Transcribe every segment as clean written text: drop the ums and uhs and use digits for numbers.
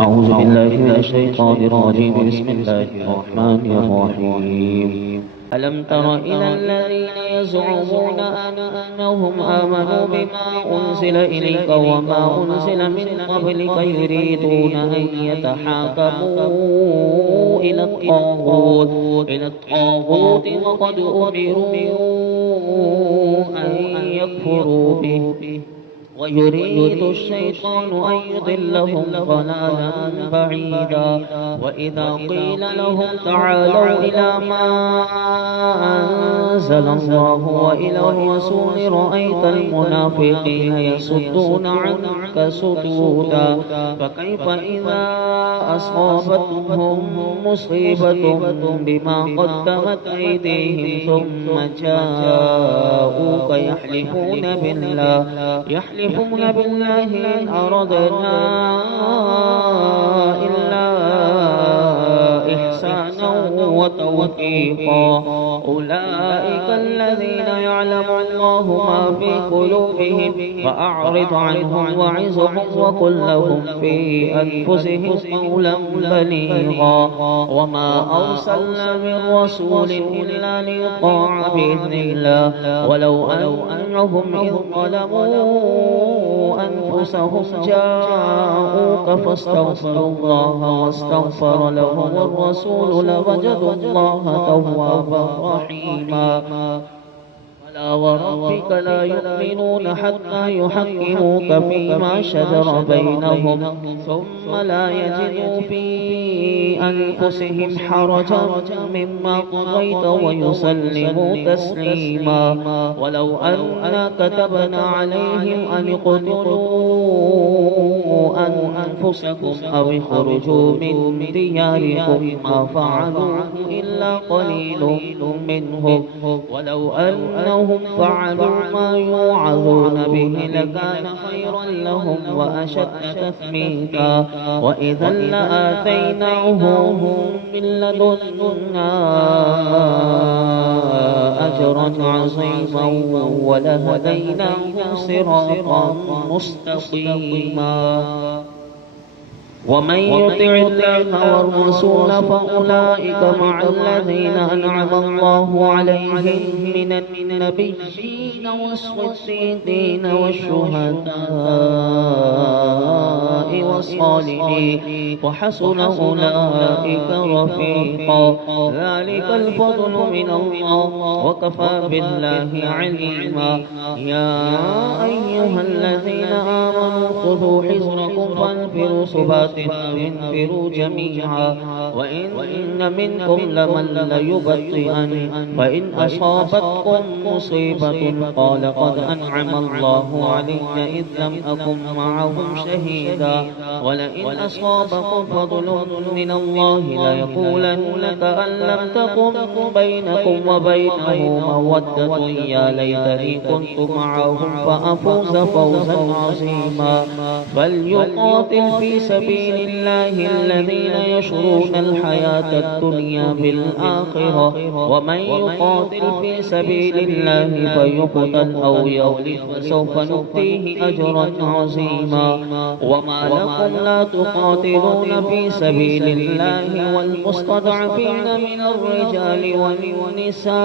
أعوذ بالله من الشيطان الرجيم. بسم الله الرحمن الرحيم. ألم تر إلى الذين يزعمون أنهم آمنوا بما أنزل إليك وما أنزل من قبلك يريدون أن يتحاكموا إلى الطاغوت وقد أمروا أن يكفروا به ويريد الشيطان أن يضلهم ضلالا بعيدا. وإذا قيل لهم تعالوا إلى ما أنزل الله وإلى الرسول رأيت المنافقين يصدون عنك صدودا. فكيف إذا أصابتهم مصيبة بما قدمت أيديهم ثم جاءوك يحلفون بالله إن أردنا إلا إحسانا وتوفيقا. أولئك الذين يعلم الله ما في قلوبهم فأعرض عنهم وعظهم وقل لهم في أنفسهم قولا بليغا. وما أرسلنا من رسول إلا ليطاع بإذن الله ولو أنهم إذ ظلموا أنفسهم جاءوك فاستغفروا الله واستغفر لهم الرسول لوجدوا الله توابا رحيما. فلا وربك لا يؤمنون حتى يحكموك فيما شجر بينهم ثم لا يجدوا في أنفسهم حرجا مما قضيت ويسلموا تسليما. ولو أنا كتبنا عليهم أن اقتلوا أنفسكم أو اخرجوا من دياركم ما فعلوا إلا قليل منهم ولو أنهم فعلوا ما يوعظون به لكان خيرا لهم وأشد تثبيتا. وإذا لآتيناهم من لدنا أجرا عظيما ولهديناهم صراطا مستقيما. ومن يطع الله والرسول فأولئك مع الذين أنعم الله عليهم من النبيين والصديقين والشهداء والصالحين وحسن أولئك رفيقا. ذلك الفضل من الله وكفى بالله عليما. يا أيها الذين آمنوا خذوا حذركم فانفروا ثبات وانفروا جميعا وإن منكم لمن ليبطئن فإن أصابتكم مصيبة قال قد أنعم الله علي إذ لم أكن معهم شهيدا ولئن أصابكم فضل من الله ليقولن كأن لم تكن بينكم وبينه مودة يا ليتني كنت معهم فأفوز فوزا عظيما. فليقاتل في سبيل الله الذين يشرون الحياة الدنيا بالآخرة ومن يقاتل في سبيل الله فيقتل أو يغلب فسوف نؤتيه أجرا عظيما. وما لكم لا تقاتلون في سبيل الله والمستضعفين من الرجال والنساء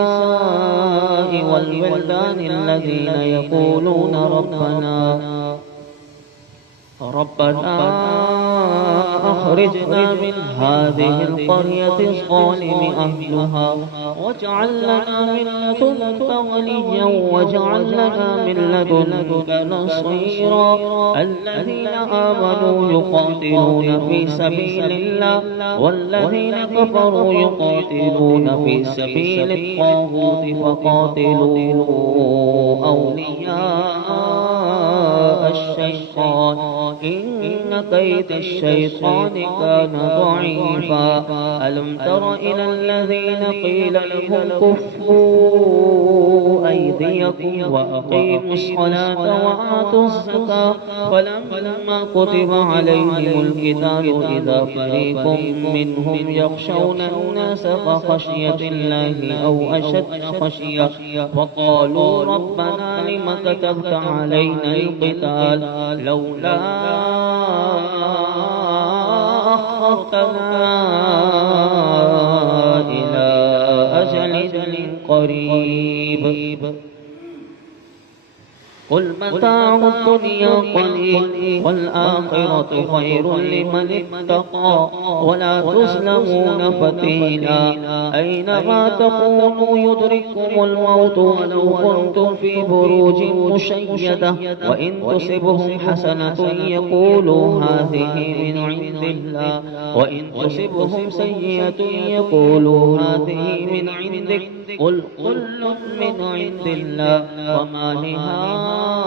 والولدان الذين يقولون ربنا أخرجنا من هذه القرية الظالم أهلها واجعل لنا من لدنك وليا واجعل لنا من لدنك نصيرا. الذين آمنوا يقاتلون في سبيل الله والذين كفروا يقاتلون في سبيل الطاغوت فقاتلوا أولياء الشيطان إن كيد الشيطان كان ضعيفا. ألم تر إلى الذين قيل لهم كفوا أيديكم وأقيموا الصلاة وآتوا الزكاة فلما كتب عليهم القتال إذا فريق منهم يخشون الناس كخشية الله أو أشد خشية وقالوا ربنا لم كتبت علينا القتال لولا أخرتنا إلى أجل قريب قل متاع الدنيا قليل والآخرة خير لمن اتقى ولا تظلمون فتيلا أينما تكونوا يدرككم الموت ولو كنتم في بروج مشيدة وإن تصبهم حسنة يقولوا هذه من عند الله وإن تصبهم سيئة يقولوا هذه من عندك قل كل من عند الله وما لهؤلاء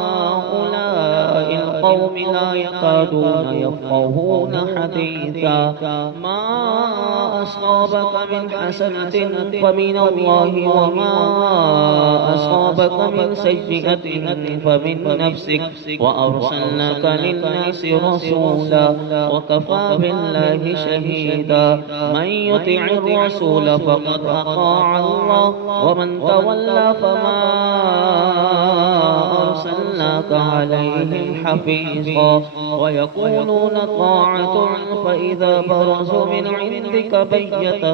القوم لا يكادون يفقهون حديثا ما أصابك من حسنة فمن الله وما أصابك من سيئة فمن نفسك وأرسلناك للناس رسولا وكفى بالله شهيدا من يطع الرسول فقد أطاع الله ومن تولى فما أرسلناك عليهم حفيظا ويقولون طاعة فإذا برزوا من عندك بيت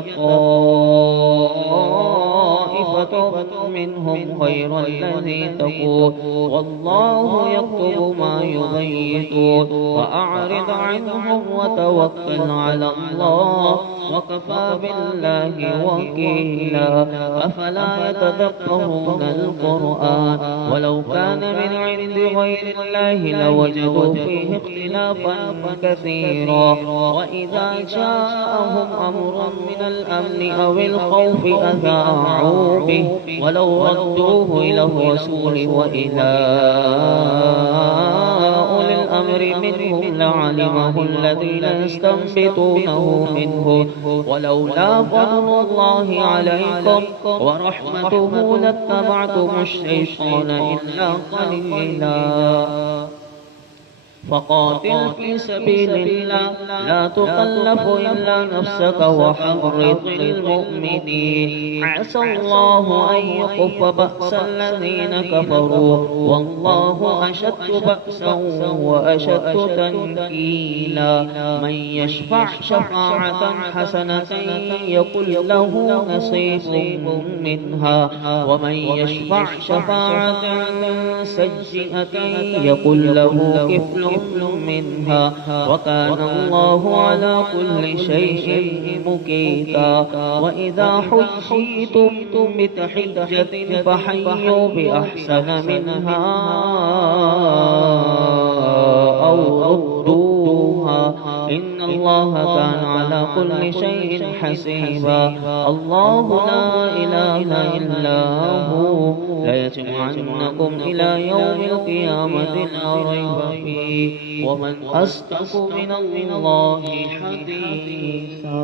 طائفة منهم غير الذي تقول والله يكتب ما يبيتون وأعرض عنهم وتوكل على الله وكفى بالله وكيلا أفلا يتدبرون القرآن ولو كان من عند غير الله لوجدوا فيه اختلافا كثيرا وإذا جاءهم أمر من الأمن أو الخوف أذاعوا به ولو ردوه إلى الرسول وإلى أولي الأمر منهم لعلمه الذين يستنبطونه منه ولولا فضل الله عليكم ورحمته لاتبعتم الشيطان إلا قليلا فقاتل في سبيل الله لا تكلف إلا نفسك وحرض المؤمنين عسى الله أن يكف بأس الذين كفروا والله أشد بأسا وأشد تنكيلا من يشفع شفاعة حسنة يكن له نصيب منها ومن يشفع شفاعة سيئة يكن له كفل منها وكان الله على كل شيء مقيتا وإذا حييتم بتحية فحيوا بأحسن منها أو ردوها إن الله كان على كل شيء حسيبا الله لا إله إلا هو ليجمعنكم إلى يوم القيامة لا ريب فيه ومن أصدق من الله حديثا.